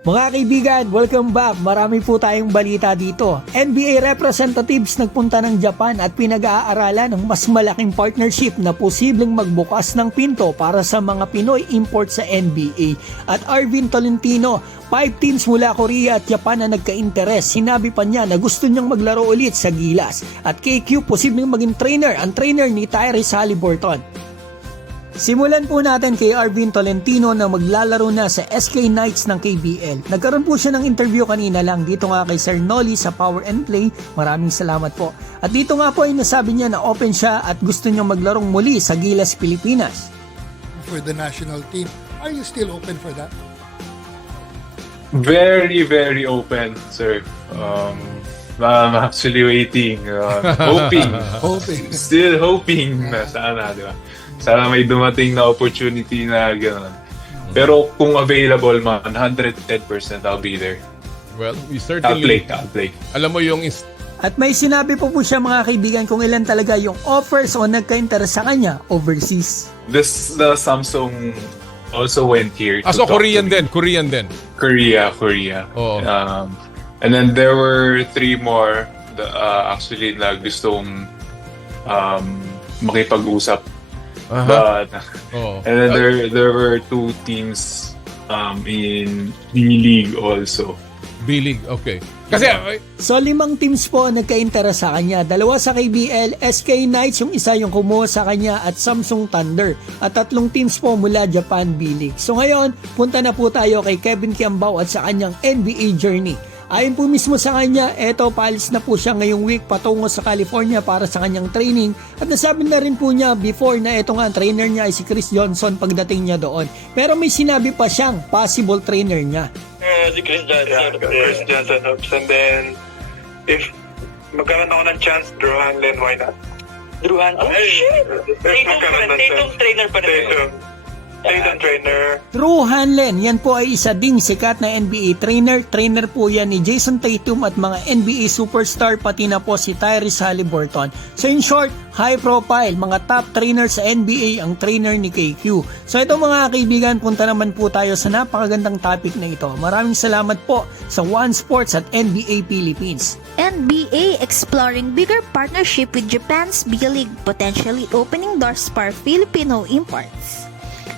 Mga kaibigan, welcome back. Marami po tayong balita dito. NBA representatives nagpunta ng Japan at pinag-aaralan ng mas malaking partnership na posibleng magbukas ng pinto para sa mga Pinoy import sa NBA. At Arvin Tolentino, 5 teams mula Korea at Japan na nagka-interes. Sinabi pa niya na gusto niyang maglaro ulit sa Gilas. At KQ posibleng maging trainer, ang trainer ni Tyrese Haliburton. Simulan po natin kay Arvin Tolentino na maglalaro na sa SK Knights ng KBL. Nagkaroon po siya ng interview kanina lang dito nga kay Sir Nolly sa Power and Play. Maraming salamat po. At dito nga po ay nasabi niya na open siya at gusto niyang maglarong muli sa Gilas, Pilipinas. For the national team, are you still open for that? Very, very open, sir. I'm actually waiting, hoping, still hoping na sana, di ba? Sana may dumating na opportunity na gano'n. Pero kung available man, 110% I'll be there. Well, we certainly... I'll play. Alam mo yung... At may sinabi po siya mga kaibigan kung ilan talaga yung offers o nagka-interest sa kanya overseas. The Samsung also went here. So Korean din. Korea. Oo. And then there were 3 more actually na gustong makipag-usap. Uh-huh. But and then there were 2 teams in B-League also. B-League, okay. Kasi So 5 teams po nagka-interest sa kanya. 2 sa KBL, SK Knights yung isa yung kumuha sa kanya at Samsung Thunder. At 3 teams po mula Japan B-League. So ngayon, punta na po tayo kay Kevin Kiambao at sa kanyang NBA journey. Ayon po mismo sa kanya, paalis na po siya ngayong week patungo sa California para sa kanyang training. At nasabi na rin po niya before na ito nga trainer niya ay si Chris Johnson pagdating niya doon. Pero may sinabi pa siyang possible trainer niya. Si Chris Johnson. Chris Johnson hopes. And then, if magkaroon ako ng chance, Drew Hanlen, why not? Drew Hanlen? Oh, shit! Tatum trainer pa rin. Tatum trainer. Drew Hanlen, yan po ay isa ding sikat na NBA trainer. Trainer po yan ni Jason Tatum at mga NBA superstar pati na po si Tyrese Haliburton. So in short, high profile, mga top trainer sa NBA ang trainer ni KQ. So ito mga kaibigan, punta naman po tayo sa napakagandang topic na ito. Maraming salamat po sa One Sports at NBA Philippines. NBA exploring bigger partnership with Japan's B-League, potentially opening doors for Filipino imports.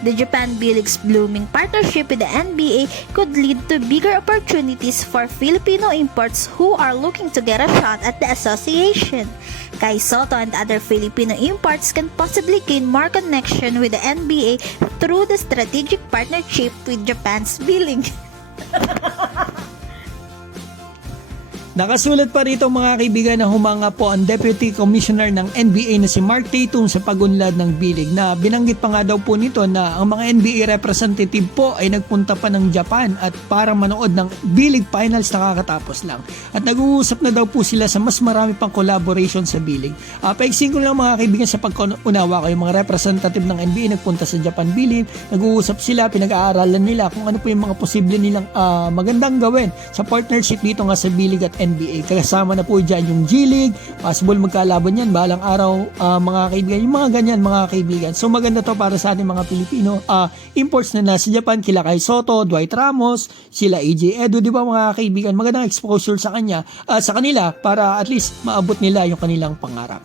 The Japan B-League's blooming partnership with the NBA could lead to bigger opportunities for Filipino imports who are looking to get a shot at the association. Kai Soto and other Filipino imports can possibly gain more connection with the NBA through the strategic partnership with Japan's B-League. Nakasulat pa rito mga kaibigan na humanga po ang Deputy Commissioner ng NBA na si Mark Tatum sa pagunlad ng B-League na binanggit pa nga daw po nito na ang mga NBA representative po ay nagpunta pa ng Japan at para manood ng B-League Finals na kakatapos lang. At nag-uusap na daw po sila sa mas marami pang collaboration sa B-League. Paigsin ko lang mga kaibigan sa pag-unawa kayo, mga representative ng NBA nagpunta sa Japan B-League, nag-uusap sila, pinag-aaralan nila kung ano po yung mga posible nilang magandang gawin sa partnership dito nga sa B-League at NBA. Kasama na po dyan yung G-League, possible magkalaban yan balang araw mga kaibigan, yung mga ganyan mga kaibigan. So maganda to para sa ating mga Pilipino imports na nasa Japan, kila Kai Soto, Dwight Ramos, sila AJ Edu, di ba mga kaibigan, magandang exposure sa kanila para at least maabot nila yung kanilang pangarap.